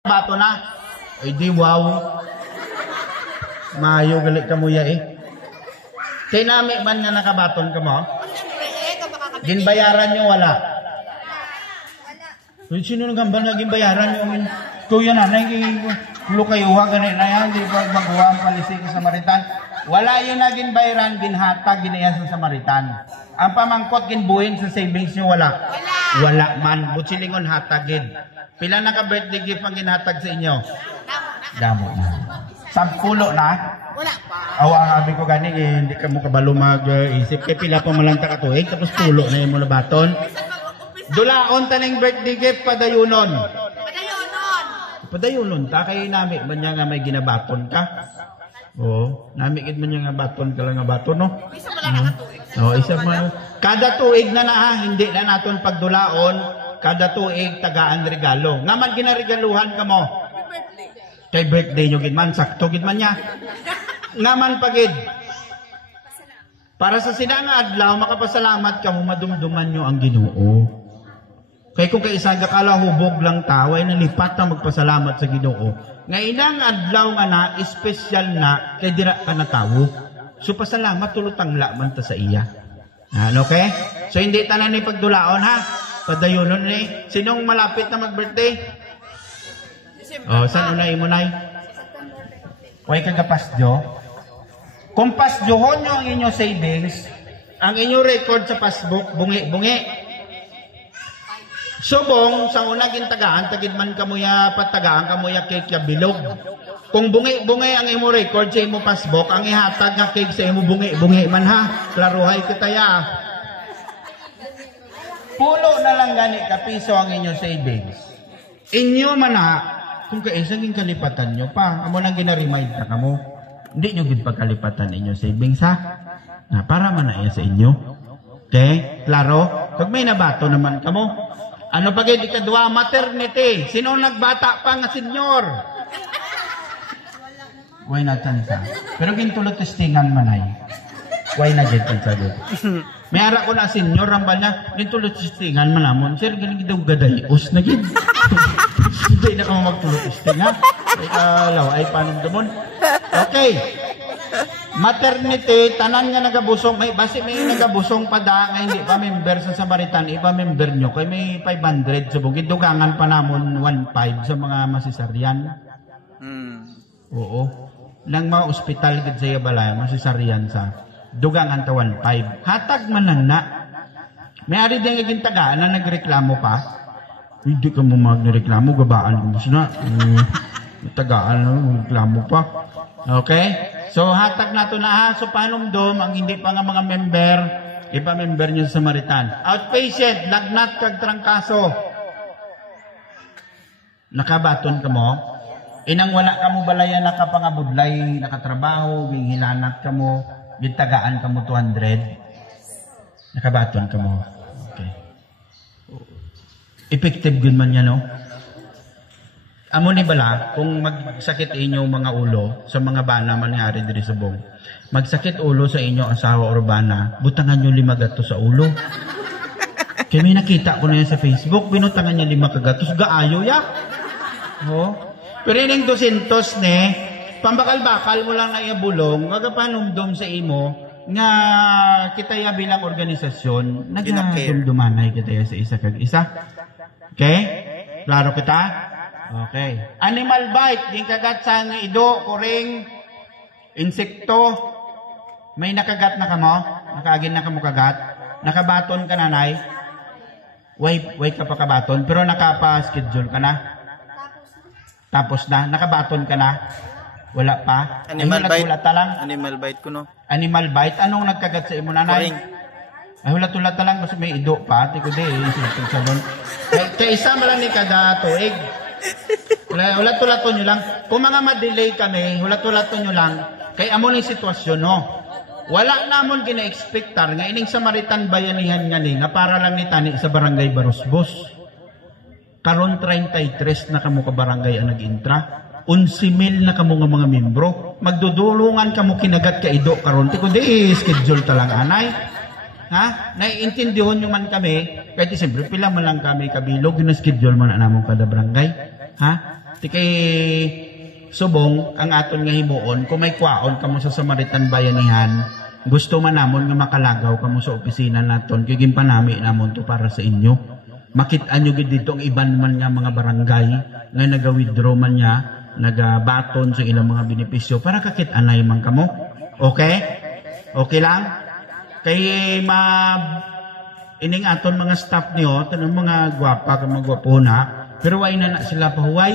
bato na. Ay di wow. Mayo galit ka mo ya eh. Kay nami man nga nakabaton ka mo? Ginbayaran nyo wala. Sino nang gambal nga ginbayaran nyo? Kuya nanay, kulo kayo ha, ganit na yan, di ba magawa ang palisi sa Samaritan? Wala yun na ginbayaran, ginhatag, ginaya sa Samaritan. Ang pamangkot, ginbuhin sa savings nyo, wala. Wala man, butsilingon hatagid. Pila na ka-birthday gift ang ginhatag sa inyo? Damo na. 10 na? Wala pa. Ang sabi ko gani, hindi ka mo kabalo mag-isip. Kaya pila pa malang takatuig, tapos tulo na yung mula baton. Dulaon taning birthday gift, padayunon. Padayunon ta, kaya namik man niya nga may ginabaton ka. Oo, namik man niya nga baton ka lang nga baton, no? Isa pala nakatuig. Oo, isa pa. Kada tuig na ha, hindi na naton pagdulaon, kada tuig tagaan regalo. Ngaman ginaregaluhan ka mo. Kay birthday nyo gidman, sakto gidman niya. Ngaman pagid. Para sa sinanga adlaw, makapasalamat ka mo, madumduman nyo ang Ginoo. Kay kung kaisang kakala hubog lang taway, nalipat na magpasalamat sa Ginoo. Ngayon ang adlaw nga na, espesyal na, kay dira ka na tawo. So pasalamat, tulutang laman ta sa iya. Ano, okay? So hindi tanan ni pagdulaon ha? Padayunon ni. Sinong malapit na mag-birthday? Oh, saan unay mo nay? Huwag kagapasdyo. Kung pasdyohon nyo ang inyong savings, ang inyong record sa passbook, bungi-bungi. Subong, sa unang gintagaan, tagid man kamuya patagaan, kamuya cake ya bilog. Kung bungi-bungi ang imo record sa imo passbook, ang ihatag nga cake sa imo bungi-bungi man ha. Klaruhay kitaya. Pulo na lang gani kapiso ang inyong savings. Inyo man ha, kung kaisang yung kalipatan nyo pa, amo nang ginaremind na kamo, hindi nyo gipagkalipatan inyong savings ha. Na para man na iya sa inyo. Okay? Klaro? Kag may nabato naman kamo. Ano pag ikadwa, maternity. Sino nagbata pa nga senyor? Why not sa? Pero gintulot testingan man ay. Why not get sa dito? May ara ko na senyor, rambal na, gintulot testingan man namon. Sir, galing daw gadayos na gid. Hindi na ka magtulot testingan. Ay paano damon? Okay. Maternity, tanan nga nagabusong, may nagabusong pa da nga hindi pa member sa Samaritan, iba member nyo, kay may 500 sa bukid, dugangan pa namon 1.5 sa mga masisaryan. Oo. Nang mga ospital gid sa Yabalay, masisaryan sa dugangan ta 1.5. Hatag man lang na. May ari din nga gintagaan na nagreklamo pa. Hindi ka mo magreklamo, gabaan mo na. Tagaan na, reklamo pa. Okay? So, hatag nato na ha. So, panumdom, ang hindi pa nga mga member, ipa-member nyo sa Samaritan. Outpatient, lagnat kag trangkaso. Nakabaton ka mo. Inang wala ka mo balaya nakapangabudlay, nakatrabaho, hilanat ka mo, gintagaan ka mo 200. Nakabaton ka mo. Okay. Effective good man yan, no? Amo ni bala, kung magsakit inyo mga ulo, sa mga bana mangyari diri sa bong, magsakit ulo sa inyo asawa or bana, butangan nyo 5 gatos sa ulo. Kaya may nakita ko na yan sa Facebook, binutangan niya 5 kagatos, gaayo ya. Oh. Pero yung 200 ne, pambakal-bakal mo lang na iabulong, magapanumdum sa imo, nga kita ya bilang organisasyon, nagdumdumanay kita ya sa isa kag isa. Okay? Klaro kita? Okay. Animal bite, yung kagat sa ido, kuring, insekto, may nakagat na kamo, nakaagin na kamo kagat, nakabaton ka nanay, wait ka pa kabaton, pero nakapa-schedule ka na. Tapos na, nakabaton ka na, wala pa. Animal bite, lang. Animal bite ko no. Animal bite, anong nagkagat sa imo nanay? Kuring. Ay, hulat-hulat lang, kasi may ido pa, tiko di, kaya isa malang ni kada tuig. Hulat-hulaton nyo lang. Kung mga ma-delay kami, hulat-hulaton nyo lang. Kaya amo ng sitwasyon, no? Wala namon gina-expectar nga ining Samaritan bayanihan nga ni, nga para lang ni tani sa barangay Barosbos. Karon 33 na kamo ka barangay ang nag-intra. 11,000 na kamo nga mga membro. Magdudulungan kamo kinagat ka ido karon. Tiko di, schedule talang anay. Ha? Naiintindihon nyo man kami, kahit siyempre pila man lang kami kabilog, yung schedule man na namong kada barangay. Ha? Ti kay subong ang aton nga himuon kung may kwaon kamo sa Samaritan Bayanihan, gusto man namon nga makalagaw kamo sa opisina naton kay ginpanami namon to para sa inyo. Makit-an nyo gid dito ang iban man nga mga barangay nga naga-withdraw man niya, nagabaton sa ilang mga benepisyo para kakit-anay man kamo. Okay? Okay lang? Kay ining aton mga staff niyo, tanong mga gwapa kag mga gwapona, pero way na sila pahuway.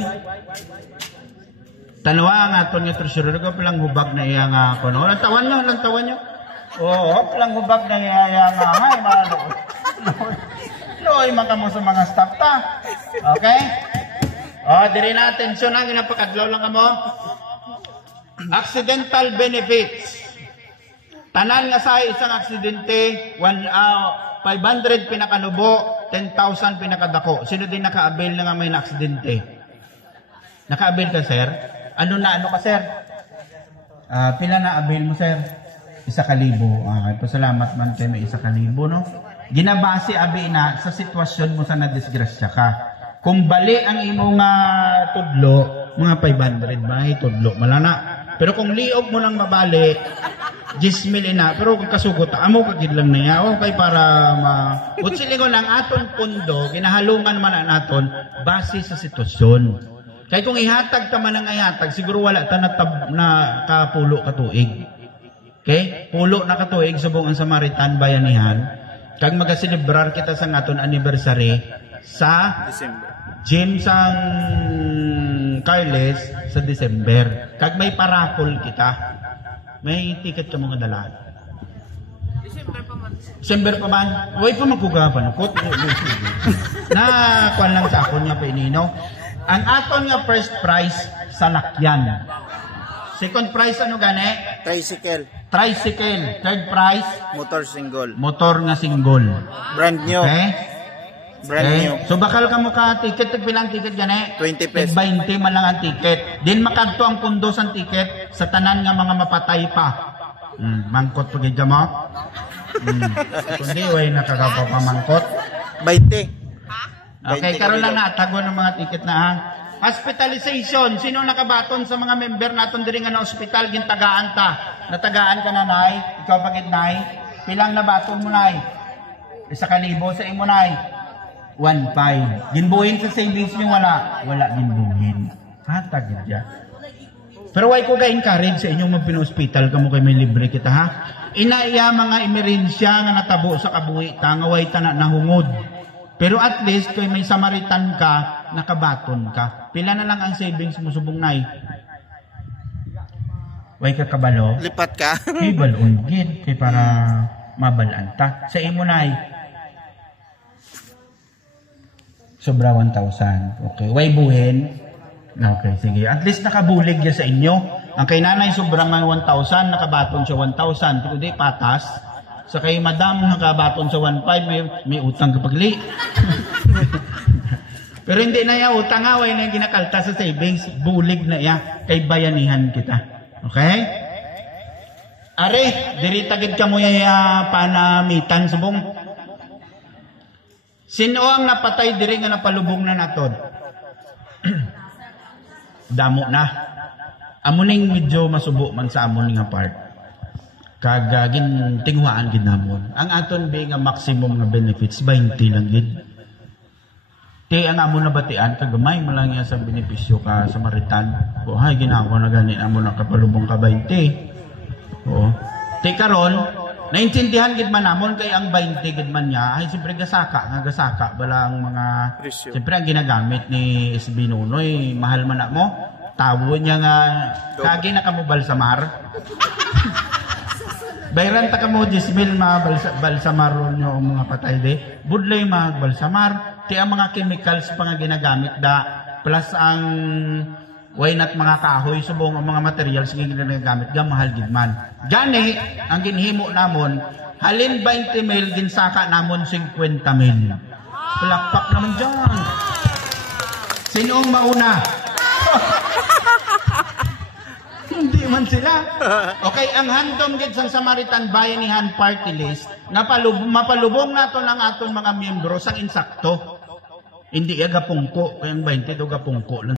Tanawa ang aton nga treasurer ko palang hubag na iya nga kuno. Lang tawan nyo. Oo, palang hubag na iya nga hay malo. Loy man kamo sa mga staff ta. Okay? Diri na atensyon na ginapakadlaw lang kamo. Accidental benefits. Tanan nga sa isang aksidente, 500 pinakanubo, 10,000 pinakadako. Sino din naka-avail na nga may na-aksidente? Naka-avail ka, sir? Ano ka, sir? Pila na-avail mo, sir? 1,000. Pasalamat man kayo may 1,000, no? Ginabase, abi na, sa sitwasyon mo sa nadisgrasya ka. Kung bali ang imong tudlo, mga 500 ba, tudlo, malana. Pero kung liog mo nang mabali, 10,000 na, pero kung kasugot, amo kagid lang na yan. Okay, para utsilingon ang aton pundo, ginahalungan man ang aton, base sa sitwasyon. Kaya kung ihatag ta man ang ihatag, siguro wala ta na kapulo katuig. Okay? Pulo na katuig, subong ang Samaritan Bayanihan. Kag magaselebrar kita sa aton anniversary sa Jim sang Carles sa December. Kag may parakol kita. May ticket ka mga dala. December pa man. Huwag pa magkugapan. Na, kuwan lang sa akon nga pa inino. Ang aton nga first prize, salakyan. Second prize, ano gani? Tricycle. Third prize? Motor single. Motor nga single. Brand new. Okay? Brand new. So bakal ka mo ka ticket, pilang ticket gani? 20 pesos. 20 man lang ang ticket. Din makadto ang pundo sang ticket sa tanan nga mga mapatay pa. Mangkot pagid mo. Kundi way nakagawa pa mangkot. 20. Okay, karon lang natago ng mga ticket na ha. Hospitalization, sino nakabaton sa mga member naton diri nga na ospital gintagaan ta? Natagaan ka na nay, ikaw pagid nay. Pilang nabaton mo nay? 1,000 sa imo nay. 1,500. Ginbuhin sa savings nyo, wala ginbuhin. Hatag yun. Pero why ko ga-encourage sa inyong magpinospital kamo kay may libre kita ha? Inaiya mga emerensya nga natabo sa kabuhi ta nga way ta na nahungod. Pero at least kay may Samaritan ka, nakabaton ka. Pila na lang ang savings mo subong nay? Way ka kabalo? Lipat ka? Balon gid kay para mabalaan ta. Sa imo nay? Sobra 1,000. Okay. Way buhin. Okay, sige. At least nakabulig ya sa inyo. Ang kay nanay sobrang 1,000, nakabaton siya 1,000. Pero di patas. Sa kay madam nakabaton sa 1,500, may utang kapagli. Pero hindi na ya utang nga, way na ginakalta sa savings. Bulig na ya. Kay bayanihan kita. Okay? Are, diri tagid ka mo ya panamitan subong. Sino ang napatay diri nga napalubong na naton? Damo na. Amuning medyo masubo man sa amon nga part. Kagagin tingwaan gid namon. Ang aton be nga maximum nga benefits 20 lang gid. Ti ang amon nabatian kagamay man lang sa benepisyo ka sa Samaritan. O hay ginawa na gani amon ang kapalubong ka 20. Oo. Ti karon naintindihan gid man namon kay ang 20 gid man niya ay siyempre gasaka bala ang mga siyempre ang ginagamit ni SB Nunoy mahal man na mo tawo niya nga kagi na kamo balsamar bayran ta kamo 10,000 balsamar nyo ang mga patay de budlay magbalsamar ti ang mga chemicals pa nga ginagamit da plus ang why not mga kahoy subong ang mga materials nga ginagamit ga mahal gid man. Gani ang ginhimo namon halin 20,000 ginsaka namon 50,000. Palakpak naman diyan. Sinong mauna? Hindi man sila. Okay, ang handom gid sa Samaritan Bayanihan Party List mapalubong nato ang aton mga miyembro sang insakto. Hindi aga pungko, kayang 20 do ga pungko lang.